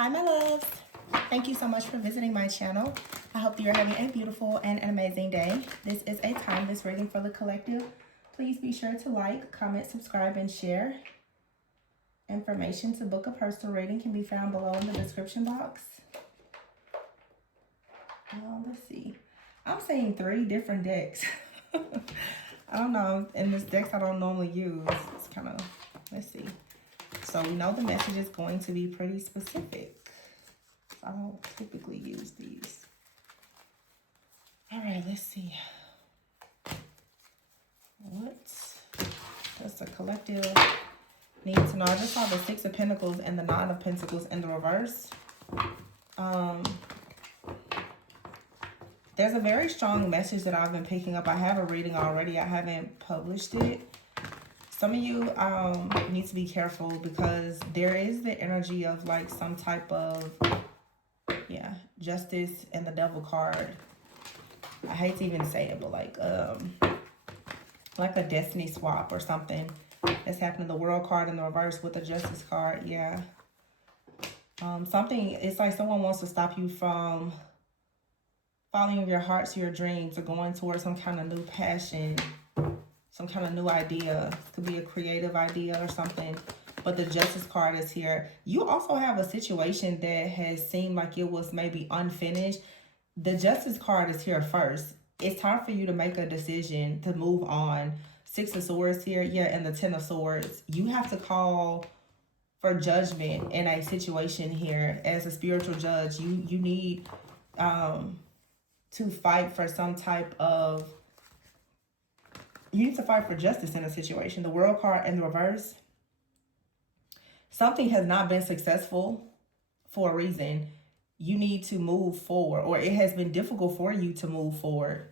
Hi, my loves. Thank you so much for visiting my channel. I hope you're having a beautiful and an amazing day. This is a timeless reading for the collective. Please be sure to like, comment, subscribe, and share. Information to book a personal reading can be found below in the description box. Let's see. I'm seeing 3 different decks. I don't know. In this decks I don't normally use. It's kind of, let's see. So we know the message is going to be pretty specific. I don't typically use these. All right, let's see. What does the collective need to know? I just saw the 6 of Pentacles and the 9 of Pentacles in the reverse. There's a very strong message that I've been picking up. I have a reading already. I haven't published it. Some of you need to be careful because there is the energy of like some type of, justice and the devil card. I hate to even say it, but like a destiny swap or something that's happening. The world card in the reverse with the justice card. Yeah. Something, it's like someone wants to stop you from following your hearts, your dreams, or going towards some kind of new passion, some kind of new idea. It could be a creative idea or something. But the justice card is here. You also have a situation that has seemed like it was maybe unfinished. The justice card is here first. It's time for you to make a decision to move on. 6 of Swords here, and the 10 of Swords. You have to call for judgment in a situation here as a spiritual judge. You need to fight for some type of, you need to fight for justice in a situation. The World card in the reverse. Something has not been successful for a reason. You need to move forward, or it has been difficult for you to move forward.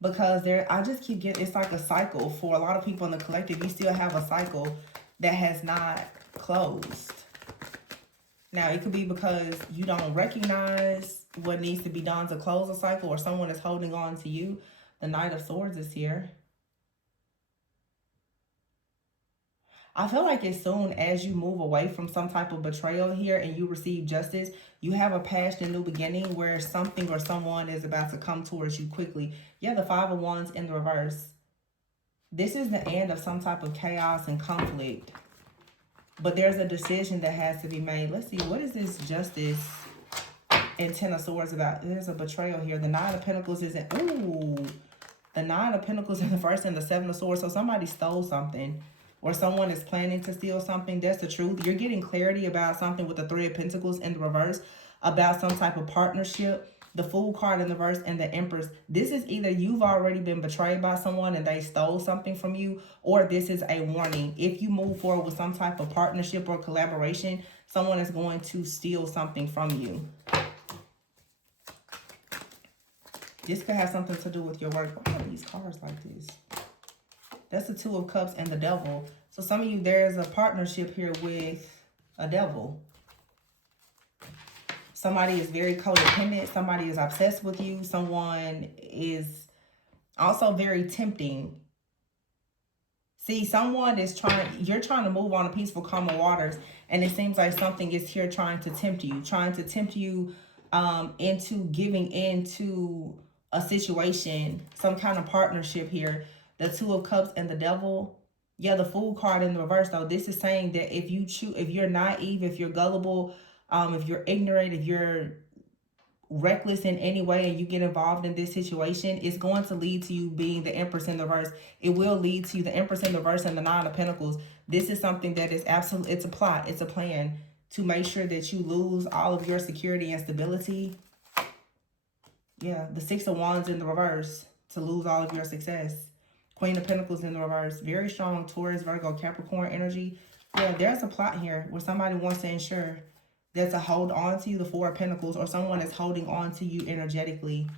Because I just keep getting, it's like a cycle for a lot of people in the collective. You still have a cycle that has not closed. Now, it could be because you don't recognize what needs to be done to close a cycle, or someone is holding on to you. The Knight of Swords is here. I feel like as soon as you move away from some type of betrayal here and you receive justice, you have a past and new beginning where something or someone is about to come towards you quickly. Yeah, the 5 of Wands in the reverse. This is the end of some type of chaos and conflict. But there's a decision that has to be made. Let's see, what is this justice and 10 of Swords about? There's a betrayal here. The 9 of Pentacles is in, the 9 of Pentacles in the first and the 7 of Swords. So somebody stole something, or someone is planning to steal something. That's the truth. You're getting clarity about something with the 3 of Pentacles in the reverse, about some type of partnership. The Fool card in the reverse and the Empress. This is either you've already been betrayed by someone and they stole something from you, or this is a warning. If you move forward with some type of partnership or collaboration, someone is going to steal something from you. This could have something to do with your work. Why are these cards like this? That's the 2 of Cups and the Devil. So some of you, there's a partnership here with a devil. Somebody is very codependent. Somebody is obsessed with you. Someone is also very tempting. See, someone is you're trying to move on a peaceful, calmer waters. And it seems like something is here trying to tempt you into giving into a situation, some kind of partnership here. The 2 of Cups and the Devil. Yeah, the Fool card in the reverse, though. This is saying that if you're naive, if you're gullible, if you're ignorant, if you're reckless in any way and you get involved in this situation, it's going to lead to you being the Empress in the reverse. It will lead to you, the Empress in the reverse and the 9 of Pentacles. This is something that is absolutely, it's a plot, it's a plan to make sure that you lose all of your security and stability. Yeah, the 6 of Wands in the reverse, to lose all of your success. Queen of Pentacles in the reverse. Very strong Taurus, Virgo, Capricorn energy. Yeah, there's a plot here where somebody wants to ensure that's a hold on to you, the 4 of Pentacles, or someone is holding on to you energetically.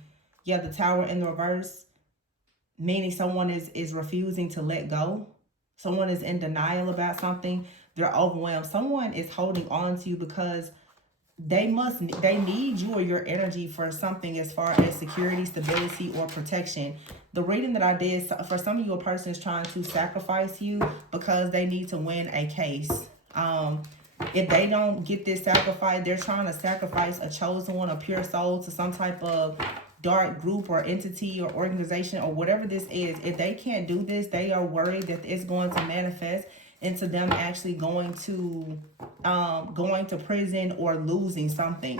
Yeah, the Tower in the reverse, meaning someone is refusing to let go. Someone is in denial about something. They're overwhelmed. Someone is holding on to you because they need you or your energy for something as far as security, stability, or protection. The reading that I did, for some of you, a person is trying to sacrifice you because they need to win a case. If they don't get this sacrifice, they're trying to sacrifice a chosen one, a pure soul, to some type of dark group or entity or organization or whatever this is. If they can't do this, they are worried that it's going to manifest into them actually going to prison or losing something.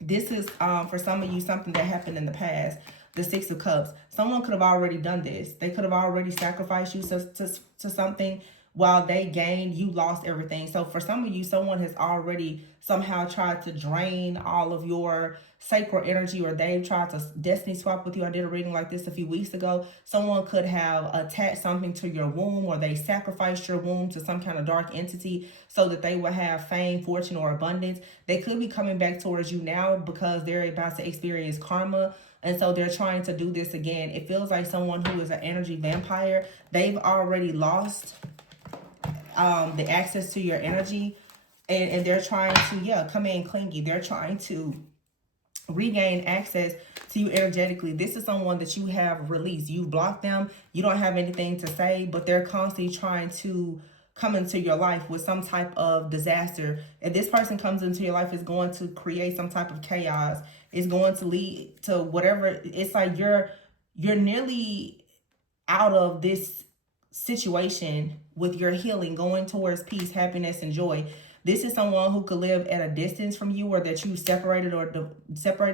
This is for some of you something that happened in the past. The Six of Cups. Someone could have already done this. They could have already sacrificed you to something. While they gained, you lost everything. So for some of you, someone has already somehow tried to drain all of your sacral energy, or they've tried to destiny swap with you. I did a reading like this a few weeks ago. Someone could have attached something to your womb, or they sacrificed your womb to some kind of dark entity so that they will have fame, fortune, or abundance. They could be coming back towards you now because they're about to experience karma. And so they're trying to do this again. It feels like someone who is an energy vampire. They've already lost the access to your energy, and they're trying to come in clingy. They're trying to regain access to you energetically. This is someone that you have released. You blocked them. You don't have anything to say, but they're constantly trying to come into your life with some type of disaster. If this person comes into your life, it's going to create some type of chaos. It's going to lead to whatever. It's like you're nearly out of this situation with your healing, going towards peace, happiness, and joy. This is someone who could live at a distance from you, or that you separated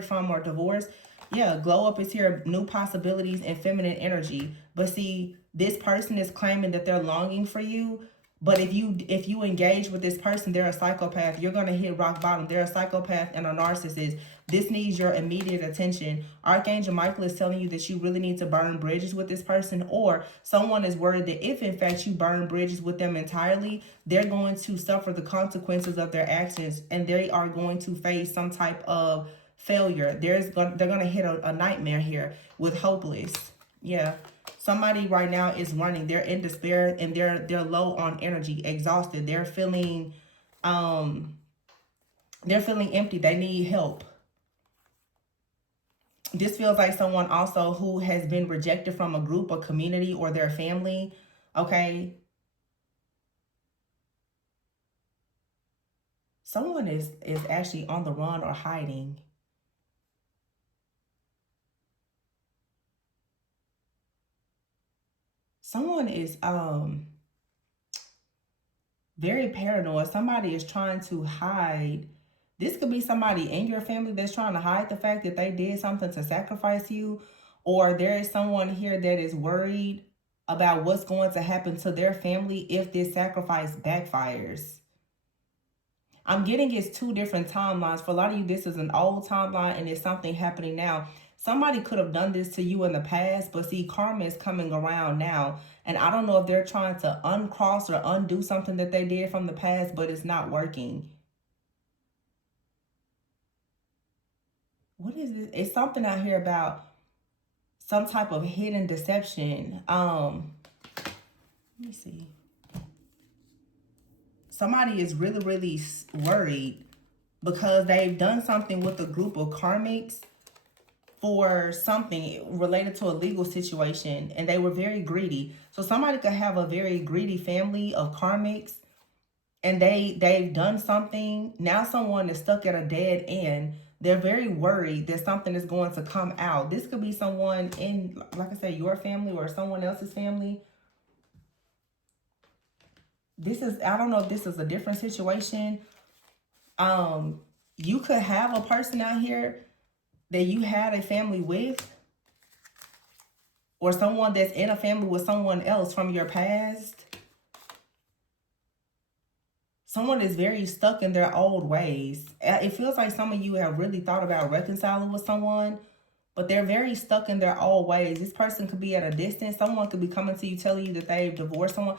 from or divorced. Yeah, glow up is here, new possibilities and feminine energy. But see, this person is claiming that they're longing for you. But if you engage with this person, they're a psychopath. You're going to hit rock bottom. They're a psychopath and a narcissist. This needs your immediate attention. Archangel Michael is telling you that you really need to burn bridges with this person, or someone is worried that if in fact you burn bridges with them entirely, they're going to suffer the consequences of their actions, and they are going to face some type of failure. They're going to hit a nightmare here with hopeless. Yeah. Somebody right now is running. They're in despair, and they're low on energy, exhausted. They're feeling empty. They need help. This feels like someone also who has been rejected from a group, a community, or their family. Okay. Someone is actually on the run or hiding. Someone is very paranoid. Somebody is trying to hide. This could be somebody in your family that's trying to hide the fact that they did something to sacrifice you, or there is someone here that is worried about what's going to happen to their family if this sacrifice backfires. I'm getting it's two different timelines. For a lot of you, this is an old timeline and it's something happening now. Somebody could have done this to you in the past, but see, karma is coming around now. And I don't know if they're trying to uncross or undo something that they did from the past, but it's not working. What is this? It's something out here about some type of hidden deception. Let me see. Somebody is really, really worried because they've done something with a group of karmics for something related to a legal situation, and they were very greedy. So somebody could have a very greedy family of karmics, and they've done something. Now someone is stuck at a dead end. They're very worried that something is going to come out. This could be someone in, like I said, your family or someone else's family. This is, I don't know if this is a different situation. You could have a person out here that you had a family with, or someone that's in a family with someone else from your past. Someone is very stuck in their old ways. It feels like some of you have really thought about reconciling with someone, but they're very stuck in their old ways. This person could be at a distance. Someone could be coming to you telling you that they've divorced someone.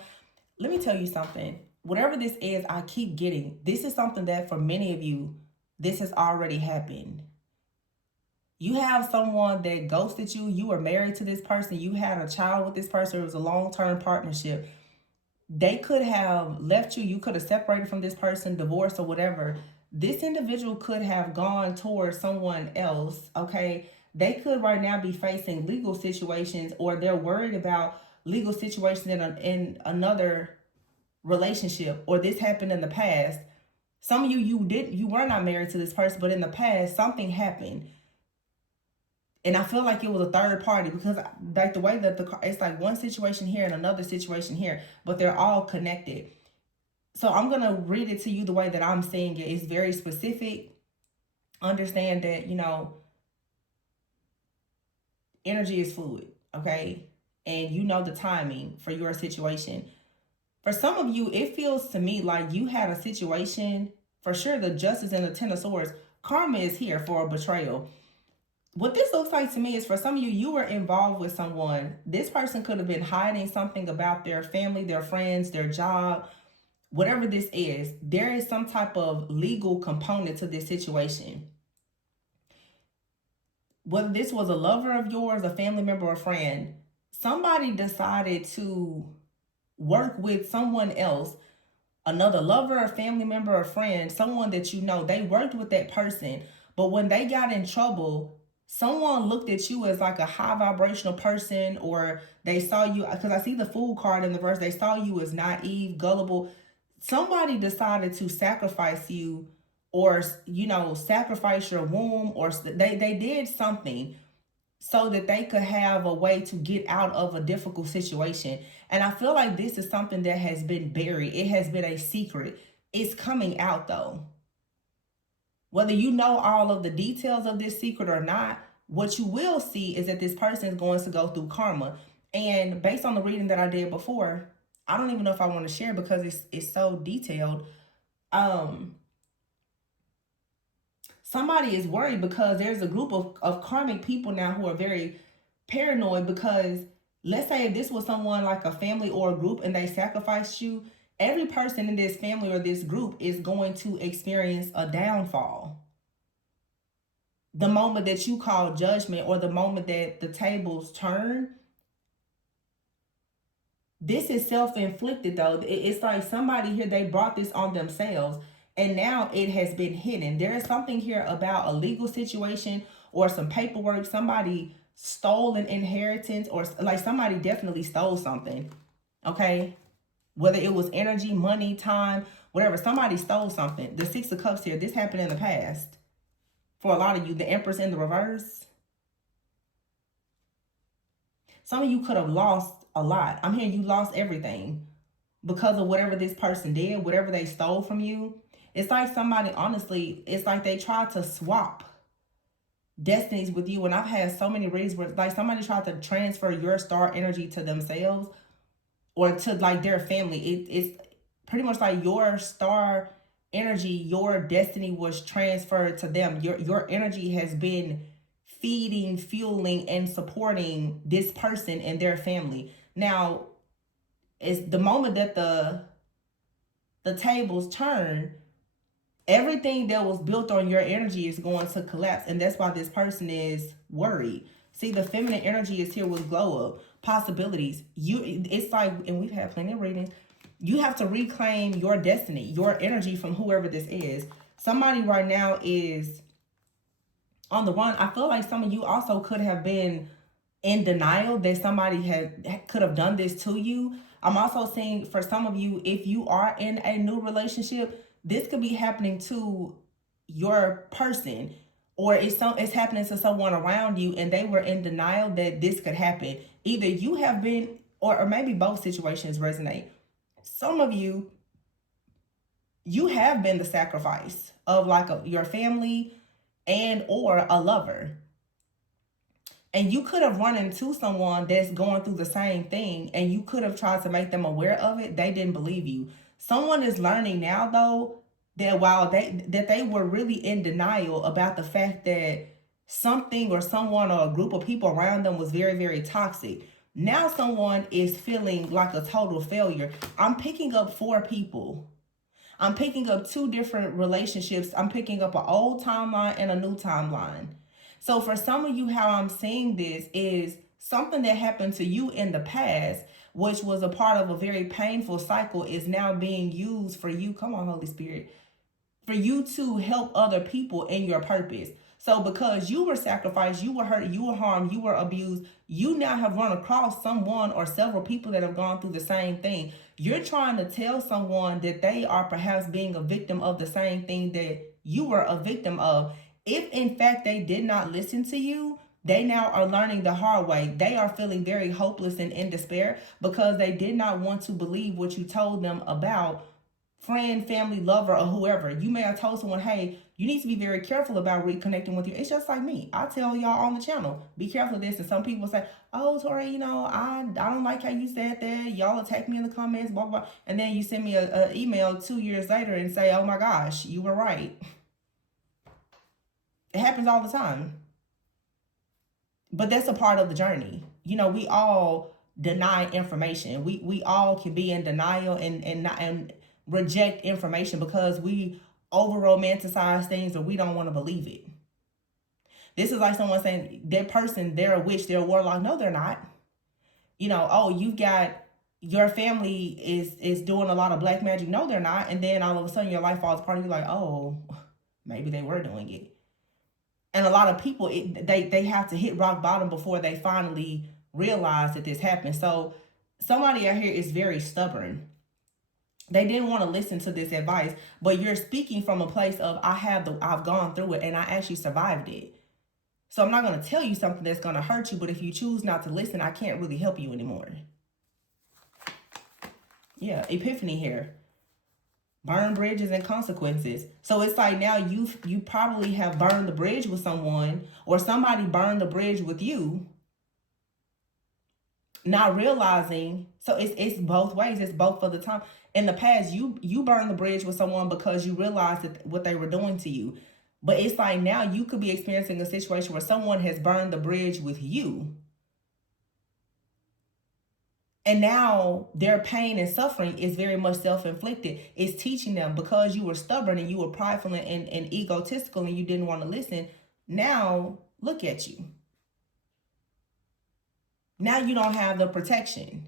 Let me tell you something. Whatever this is, I keep getting. This is something that for many of you, this has already happened. You have someone that ghosted you. You were married to this person. You had a child with this person. It was a long-term partnership. They could have left you. You could have separated from this person, divorced or whatever. This individual could have gone towards someone else, okay? They could right now be facing legal situations, or they're worried about legal situations in another relationship, or this happened in the past. Some of you were not married to this person, but in the past something happened. And I feel like it was a third party, because like the way that it's like one situation here and another situation here, but they're all connected. So I'm going to read it to you the way that I'm saying it. It's very specific. Understand that, energy is fluid, okay? And you know the timing for your situation. For some of you, it feels to me like you had a situation, for sure, the Justice and the Ten of Swords. Karma is here for a betrayal. What this looks like to me is, for some of you, you were involved with someone. This person could have been hiding something about their family, their friends, their job, whatever this is. There is some type of legal component to this situation. Whether this was a lover of yours, a family member, or a friend, somebody decided to work with someone else, another lover, a family member, or friend, someone that you know. They worked with that person, but when they got in trouble, someone looked at you as like a high vibrational person, or they saw you, because I see the Fool card in the verse, they saw you as naive, gullible. Somebody decided to sacrifice you, or sacrifice your womb, or they did something so that they could have a way to get out of a difficult situation. And I feel like this is something that has been buried. It has been a secret. It's coming out though. Whether you know all of the details of this secret or not, what you will see is that this person is going to go through karma. And based on the reading that I did before, I don't even know if I want to share because it's so detailed. Somebody is worried because there's a group of karmic people now who are very paranoid, because let's say if this was someone like a family or a group and they sacrificed you, every person in this family or this group is going to experience a downfall. The moment that you call judgment, or the moment that the tables turn, this is self-inflicted though. It's like somebody here, they brought this on themselves, and now it has been hidden. There is something here about a legal situation or some paperwork. Somebody stole an inheritance, or like somebody definitely stole something, okay? Whether it was energy, money, time, whatever, somebody stole something. The Six of Cups here, this happened in the past. For a lot of you, the Empress in the reverse. Some of you could have lost a lot. I'm hearing you lost everything because of whatever this person did, whatever they stole from you. It's like somebody, honestly, it's like they tried to swap destinies with you. And I've had so many reads where like somebody tried to transfer your star energy to themselves or to like their family. It's pretty much like your star energy, your destiny was transferred to them. Your energy has been feeding, fueling, and supporting this person and their family. Now, it's the moment that the tables turn, everything that was built on your energy is going to collapse. And that's why this person is worried. See, the feminine energy is here with glow up, possibilities. It's like, and we've had plenty of readings, you have to reclaim your destiny, your energy from whoever this is. Somebody right now is on the run. I feel like some of you also could have been in denial that somebody could have done this to you. I'm also seeing for some of you, if you are in a new relationship, this could be happening to your person, or it's happening to someone around you and they were in denial that this could happen. Either you have been, or maybe both situations resonate. Some of you, you have been the sacrifice of like your family and or a lover. And you could have run into someone that's going through the same thing and you could have tried to make them aware of it. They didn't believe you. Someone is learning now though that while they were really in denial about the fact that something or someone or a group of people around them was very, very toxic. Now someone is feeling like a total failure. I'm picking up 4 people. I'm picking up 2 different relationships. I'm picking up an old timeline and a new timeline. So for some of you, how I'm seeing this is something that happened to you in the past, which was a part of a very painful cycle, is now being used for you. Come on, Holy Spirit. For you to help other people in your purpose. So because you were sacrificed, you were hurt, you were harmed, you were abused, you now have run across someone or several people that have gone through the same thing. You're trying to tell someone that they are perhaps being a victim of the same thing that you were a victim of. If in fact they did not listen to you, they now are learning the hard way. They are feeling very hopeless and in despair because they did not want to believe what you told them about friend, family, lover, or whoever. You may have told someone, hey, you need to be very careful about reconnecting with you. It's just like me. I tell y'all on the channel, be careful of this. And some people say, oh, Tori, you know, I don't like how you said that. Y'all attack me in the comments, blah, blah. And then you send me an email 2 years later and say, oh my gosh, you were right. It happens all the time. But that's a part of the journey. You know, we all deny information. We all can be in denial and reject information because we over romanticize things or we don't want to believe it. This is like someone saying that person, they're a witch, they're a warlock. No, they're not. You know, oh, you've got your family is doing a lot of black magic. No, they're not. And then all of a sudden your life falls apart and you're like, oh, maybe they were doing it. And a lot of people, they have to hit rock bottom before they finally realize that this happened. So somebody out here is very stubborn. They didn't want to listen to this advice, but you're speaking from a place of I've gone through it and I actually survived it. So I'm not going to tell you something that's going to hurt you, but if you choose not to listen, I can't really help you anymore. Yeah, epiphany here. Burn bridges and consequences. So it's like now you probably have burned the bridge with someone or somebody burned the bridge with you. Not realizing, so it's both ways. It's both for the time. In the past, you burned the bridge with someone because you realized that what they were doing to you. But it's like now you could be experiencing a situation where someone has burned the bridge with you. And now their pain and suffering is very much self-inflicted. It's teaching them because you were stubborn and you were prideful and egotistical and you didn't want to listen. Now, look at you. Now you don't have the protection.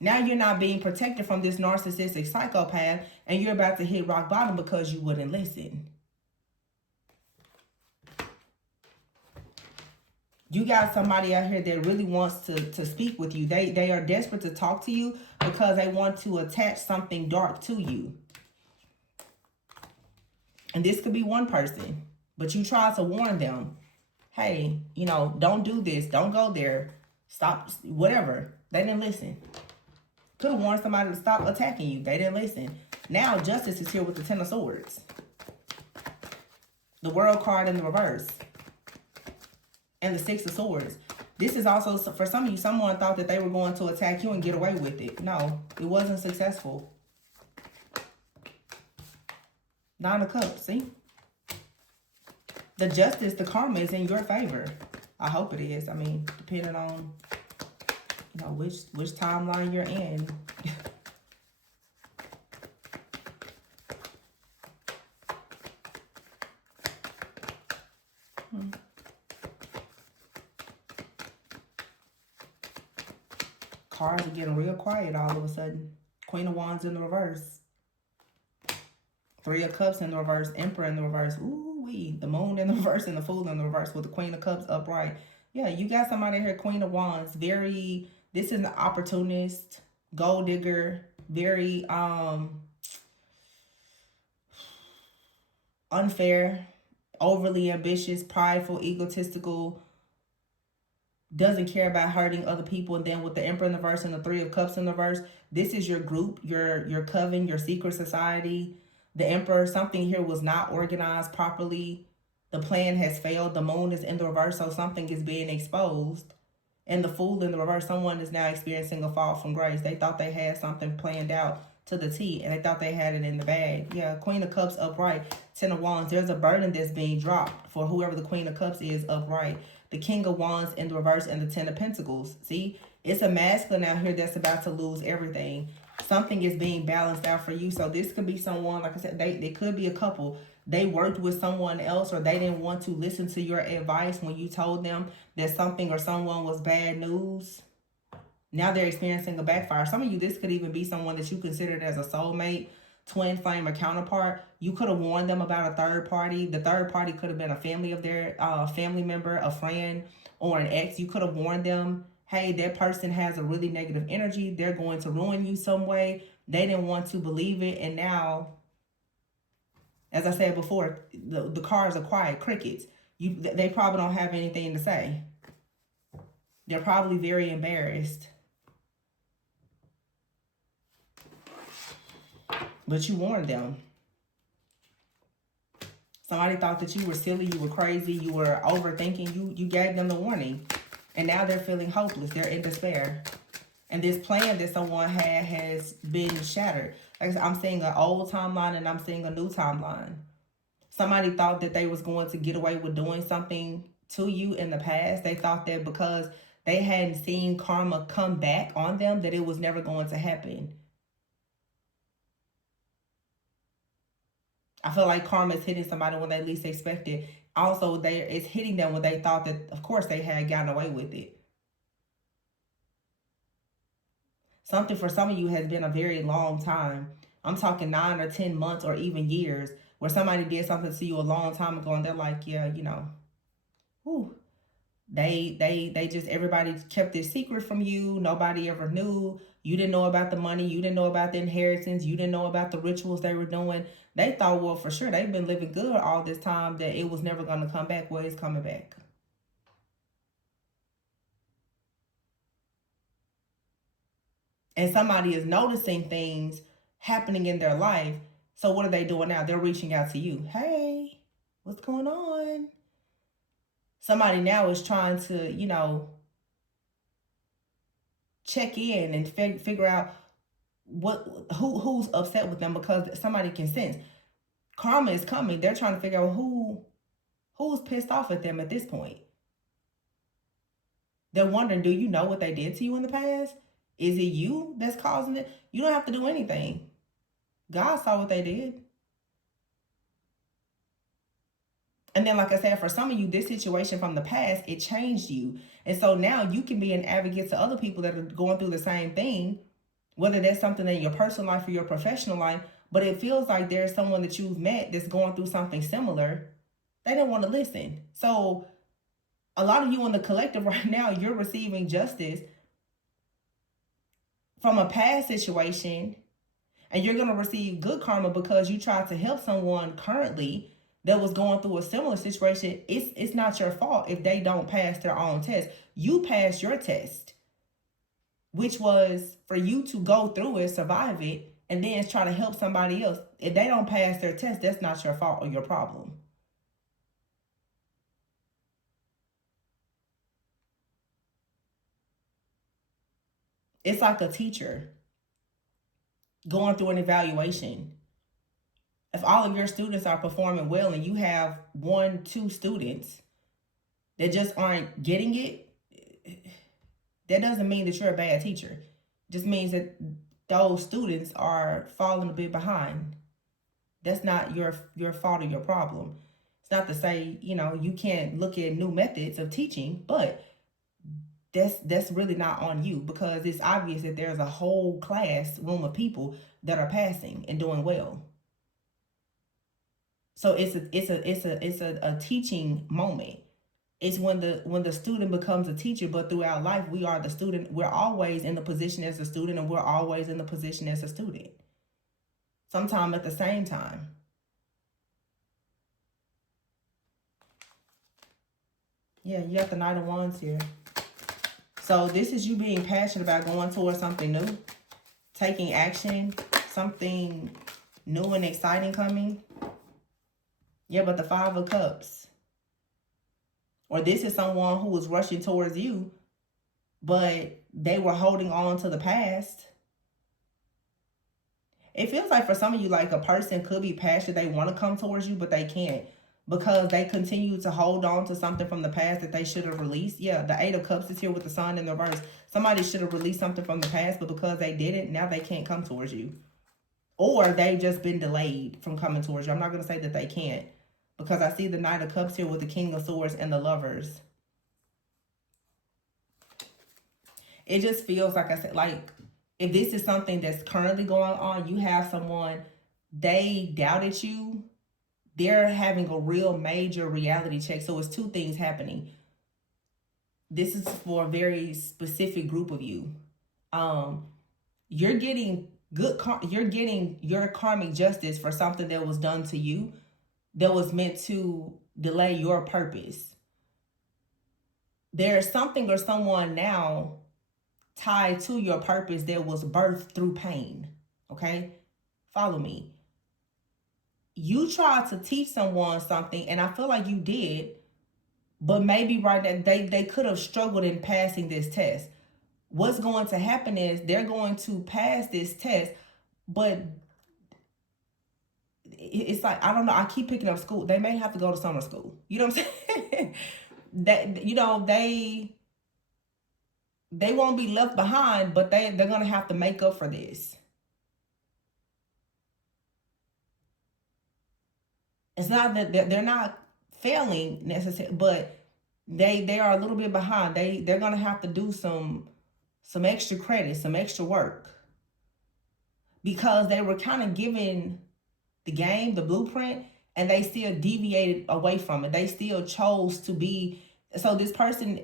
Now you're not being protected from this narcissistic psychopath and you're about to hit rock bottom because you wouldn't listen. You got somebody out here that really wants to speak with you. They are desperate to talk to you because they want to attach something dark to you. And this could be one person, but you try to warn them. Hey, you know, don't do this. Don't go there. Stop, whatever. They didn't listen. Could have warned somebody to stop attacking you. They didn't listen. Now justice is here with the Ten of Swords. The World card in the reverse. And the Six of Swords. This is also, for some of you, someone thought that they were going to attack you and get away with it. No, it wasn't successful. Nine of Cups, see? The justice, the karma is in your favor. I hope it is. I mean, depending on, you know, which timeline you're in. Cards are getting real quiet all of a sudden. Queen of Wands in the reverse. Three of Cups in the reverse. Emperor in the reverse. Ooh-wee. The Moon in the reverse and the Fool in the reverse with the Queen of Cups upright. Yeah, you got somebody here, Queen of Wands. Very, this is an opportunist, gold digger, very unfair, overly ambitious, prideful, egotistical, doesn't care about hurting other people. And then with the Emperor in the verse and the Three of Cups in the verse, this is your group, your coven, your secret society. The Emperor, something here was not organized properly. The plan has failed. The Moon is in the reverse, so something is being exposed. And the Fool in the reverse, someone is now experiencing a fall from grace. They thought they had something planned out to the T, and they thought they had it in the bag. Yeah, Queen of Cups upright, Ten of Wands. There's a burden that's being dropped for whoever the Queen of Cups is upright. The King of Wands in the reverse and the Ten of Pentacles. See, it's a masculine out here that's about to lose everything. Something is being balanced out for you. So this could be someone, like I said, they could be a couple. They worked with someone else or they didn't want to listen to your advice when you told them that something or someone was bad news. Now they're experiencing a backfire. Some of you, this could even be someone that you considered as a soulmate. twin flame or counterpart, you could have warned them about a third party. The third party could have been a family of their family member, a friend, or an ex. You could have warned them, hey, that person has a really negative energy. They're going to ruin you some way. They didn't want to believe it. And now, as I said before, the cards are quiet, crickets. They probably don't have anything to say. They're probably very embarrassed. But you warned them. Somebody thought that you were silly, you were crazy, you were overthinking. You gave them the warning. And now they're feeling hopeless. They're in despair. And this plan that someone had has been shattered. Like I said, I'm seeing an old timeline and I'm seeing a new timeline. Somebody thought that they was going to get away with doing something to you in the past. They thought that because they hadn't seen karma come back on them, that it was never going to happen. I feel like karma is hitting somebody when they least expect it. Also, it's hitting them when they thought that, of course, they had gotten away with it. Something for some of you has been a very long time. I'm talking 9 or 10 months or even years, where somebody did something to you a long time ago and they're like, yeah, you know, whew. They just, everybody kept this secret from you. Nobody ever knew. You didn't know about the money. You didn't know about the inheritance. You didn't know about the rituals they were doing. They thought, well, for sure, they've been living good all this time, that it was never going to come back. Well, it's coming back. And somebody is noticing things happening in their life. So what are they doing now? They're reaching out to you. Hey, what's going on? Somebody now is trying to, you know, check in and figure out who's upset with them, because somebody can sense karma is coming. They're trying to figure out who's pissed off at them at this point. They're wondering, do you know what they did to you in the past? Is it you that's causing it? You don't have to do anything. God saw what they did. And then, like I said, for some of you, this situation from the past, it changed you. And so now you can be an advocate to other people that are going through the same thing, whether that's something in your personal life or your professional life. But it feels like there's someone that you've met that's going through something similar. They don't want to listen. So a lot of you in the collective right now, you're receiving justice from a past situation, and you're going to receive good karma because you tried to help someone currently that was going through a similar situation. It's not your fault if they don't pass their own test. You passed your test, which was for you to go through it, survive it, and then try to help somebody else. If they don't pass their test, that's not your fault or your problem. It's like a teacher going through an evaluation. If all of your students are performing well and you have 1-2 students that just aren't getting it, that doesn't mean that you're a bad teacher. It just means that those students are falling a bit behind. That's not your fault or your problem. It's not to say, you know, you can't look at new methods of teaching, but that's really not on you, because it's obvious that there's a whole classroom of people that are passing and doing well. So it's a teaching moment. It's when the student becomes a teacher. But throughout life, we are the student. We're always in the position as a student, and we're always in the position as a student. Sometime at the same time. Yeah, you got the Knight of Wands here. So this is you being passionate about going towards something new, taking action, something new and exciting coming. Yeah, but the Five of Cups. Or this is someone who was rushing towards you, but they were holding on to the past. It feels like for some of you, like a person could be passionate. They want to come towards you, but they can't, because they continue to hold on to something from the past that they should have released. Yeah, the Eight of Cups is here with the Sun in the reverse. Somebody should have released something from the past, but because they didn't, now they can't come towards you. Or they've just been delayed from coming towards you. I'm not going to say that they can't, because I see the Knight of Cups here with the King of Swords and the Lovers. It just feels like I said, like if this is something that's currently going on, you have someone they doubted you, they're having a real major reality check. So it's two things happening. This is for a very specific group of you. You're getting you're getting your karmic justice for something that was done to you that was meant to delay your purpose. There's something or someone now tied to your purpose that was birthed through pain. Okay? Follow me. You tried to teach someone something, and I feel like you did, but maybe right now they could have struggled in passing this test. What's going to happen is they're going to pass this test, but it's like, I don't know, I keep picking up school. They may have to go to summer school. You know what I'm saying? That, you know, they won't be left behind, but they're gonna have to make up for this. It's not that they're not failing necessarily, but they are a little bit behind. They're gonna have to do some extra credit, some extra work, because they were kind of given the game, the blueprint, and they still deviated away from it. They still chose to be. So this person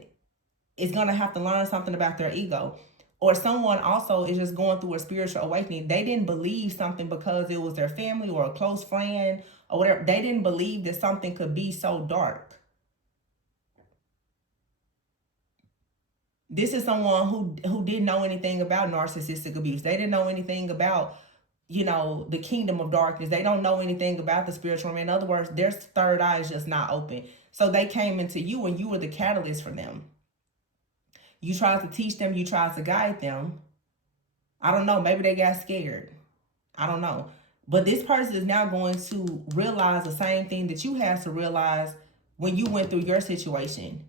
is going to have to learn something about their ego. Or someone also is just going through a spiritual awakening. They didn't believe something because it was their family or a close friend or whatever. They didn't believe that something could be so dark. This is someone who didn't know anything about narcissistic abuse. They didn't know anything about, you know, the kingdom of darkness. They don't know anything about the spiritual realm. In other words, their third eye is just not open. So they came into you and you were the catalyst for them. You tried to teach them, you tried to guide them. I don't know, maybe they got scared. I don't know. But this person is now going to realize the same thing that you had to realize when you went through your situation.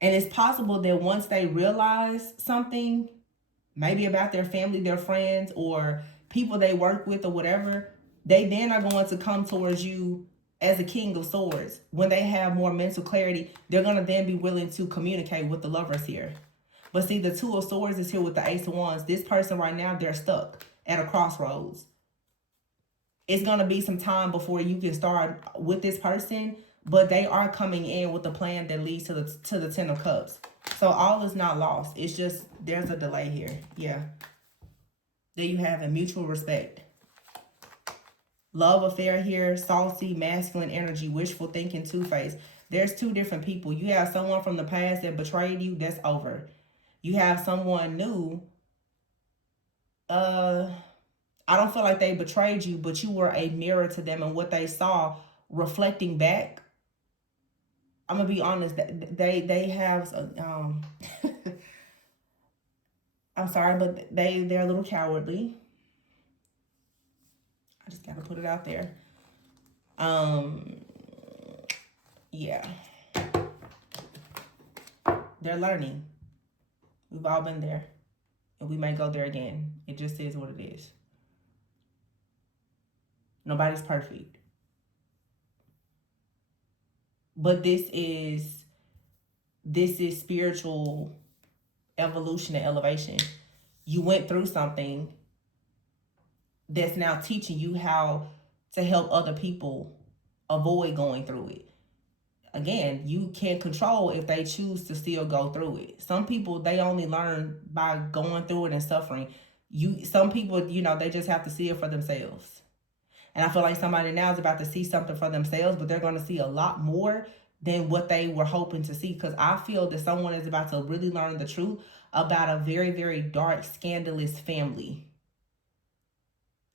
And it's possible that once they realize something, maybe about their family, their friends, or people they work with or whatever, they then are going to come towards you as a king of swords. When they have more mental clarity, they're going to then be willing to communicate with the lovers here. But see, the two of swords is here with the ace of wands. This person right now, they're stuck at a crossroads. It's going to be some time before you can start with this person, but they are coming in with a plan that leads to the Ten of Cups. So all is not lost. It's just there's a delay here. Yeah. There you have it. Mutual respect. Love affair here. Salty, masculine energy. Wishful thinking, two-faced. There's two different people. You have someone from the past that betrayed you. That's over. You have someone new. I don't feel like they betrayed you, but you were a mirror to them, and what they saw reflecting back. I'm gonna be honest. They have. I'm sorry, but they're a little cowardly. I just gotta put it out there. Yeah. They're learning. We've all been there, and we may go there again. It just is what it is. Nobody's perfect. But this is spiritual evolution and elevation. You went through something that's now teaching you how to help other people avoid going through it. Again, you can't control if they choose to still go through it. Some people, they only learn by going through it and suffering. Some people, you know, they just have to see it for themselves. And I feel like somebody now is about to see something for themselves, but they're going to see a lot more than what they were hoping to see. Because I feel that someone is about to really learn the truth about a very, very dark, scandalous family.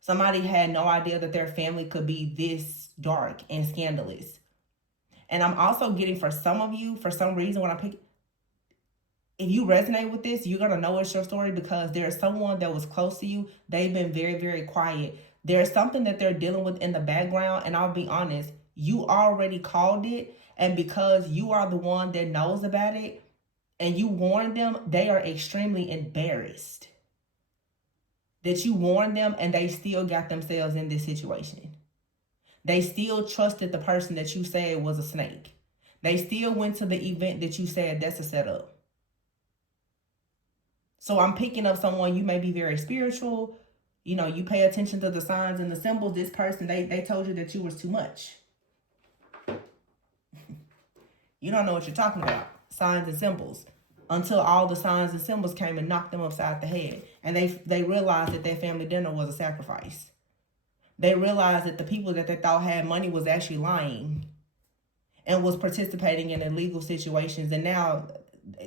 Somebody had no idea that their family could be this dark and scandalous. And I'm also getting, for some of you, for some reason, when I pick, if you resonate with this, you're going to know it's your story, because there's someone that was close to you. They've been very, very quiet. There's something that they're dealing with in the background. And I'll be honest, you already called it. And because you are the one that knows about it and you warned them, they are extremely embarrassed that you warned them, and they still got themselves in this situation. They still trusted the person that you said was a snake. They still went to the event that you said that's a setup. So I'm picking up someone, you may be very spiritual, You know, you pay attention to the signs and the symbols. This person, they told you that you was too much. You don't know what you're talking about. Signs and symbols. Until all the signs and symbols came and knocked them upside the head. And they realized that their family dinner was a sacrifice. They realized that the people that they thought had money was actually lying and was participating in illegal situations. And now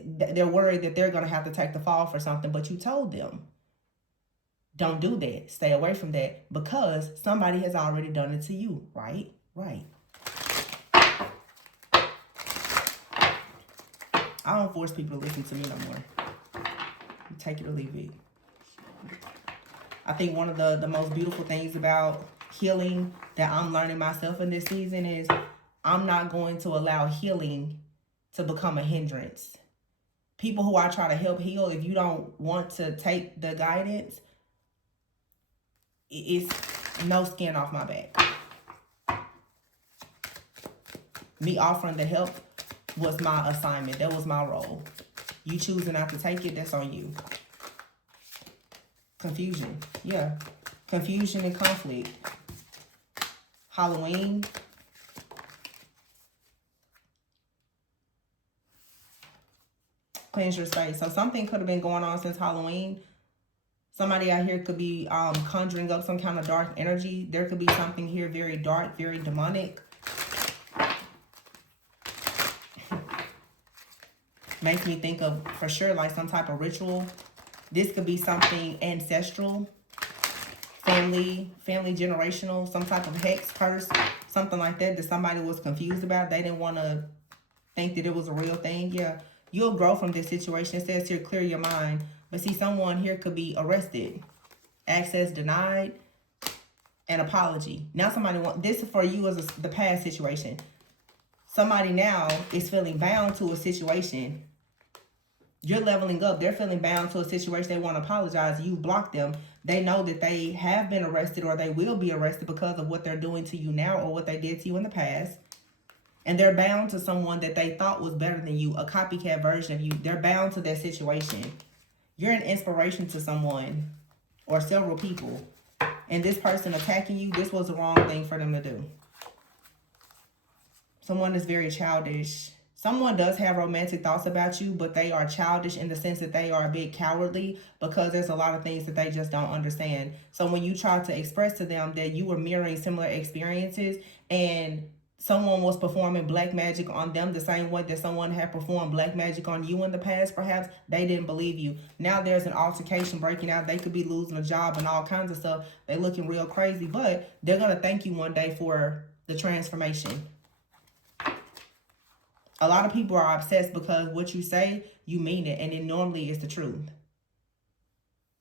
they're worried that they're going to have to take the fall for something. But you told them, don't do that. Stay away from that, because somebody has already done it to you. Right? Right. I don't force people to listen to me no more. You take it or leave it. I think one of the most beautiful things about healing that I'm learning myself in this season is I'm not going to allow healing to become a hindrance. People who I try to help heal, if you don't want to take the guidance, it's no skin off my back. Me offering the help was my assignment. That was my role. You choosing not to take it, that's on you. Confusion. Yeah. Confusion and conflict. Halloween. Cleanse your space. So something could have been going on since Halloween. Somebody out here could be conjuring up some kind of dark energy. There could be something here very dark, very demonic. Makes me think of, for sure, like some type of ritual. This could be something ancestral, family generational, some type of hex, curse, something like that somebody was confused about. They didn't want to think that it was a real thing. Yeah, you'll grow from this situation. It says here, clear your mind. But see, someone here could be arrested, access denied, an apology. Now somebody this is for you as the past situation. Somebody now is feeling bound to a situation. You're leveling up. They're feeling bound to a situation. They want to apologize. You blocked them. They know that they have been arrested or they will be arrested because of what they're doing to you now or what they did to you in the past. And they're bound to someone that they thought was better than you, a copycat version of you. They're bound to that situation. You're an inspiration to someone or several people. And this person attacking you, this was the wrong thing for them to do. Someone is very childish. Someone does have romantic thoughts about you, but they are childish in the sense that they are a bit cowardly because there's a lot of things that they just don't understand. So when you try to express to them that you were mirroring similar experiences and someone was performing black magic on them the same way that someone had performed black magic on you in the past, perhaps, they didn't believe you. Now there's an altercation breaking out. They could be losing a job and all kinds of stuff. They're looking real crazy, but they're going to thank you one day for the transformation. A lot of people are obsessed because what you say, you mean it, and it normally is the truth.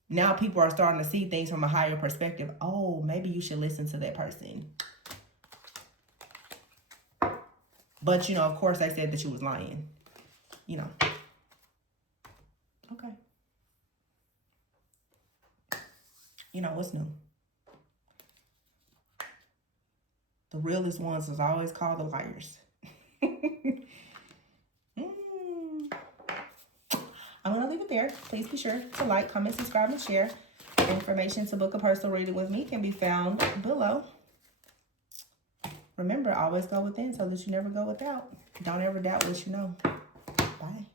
Now people are starting to see things from a higher perspective. Oh, maybe you should listen to that person. But, you know, of course, they said that you was lying. You know. Okay. You know, what's new? The realest ones is always called the liars. I'm going to leave it there. Please be sure to like, comment, subscribe, and share. Information to book a personal reading with me can be found below. Remember, always go within so that you never go without. Don't ever doubt what you know. Bye.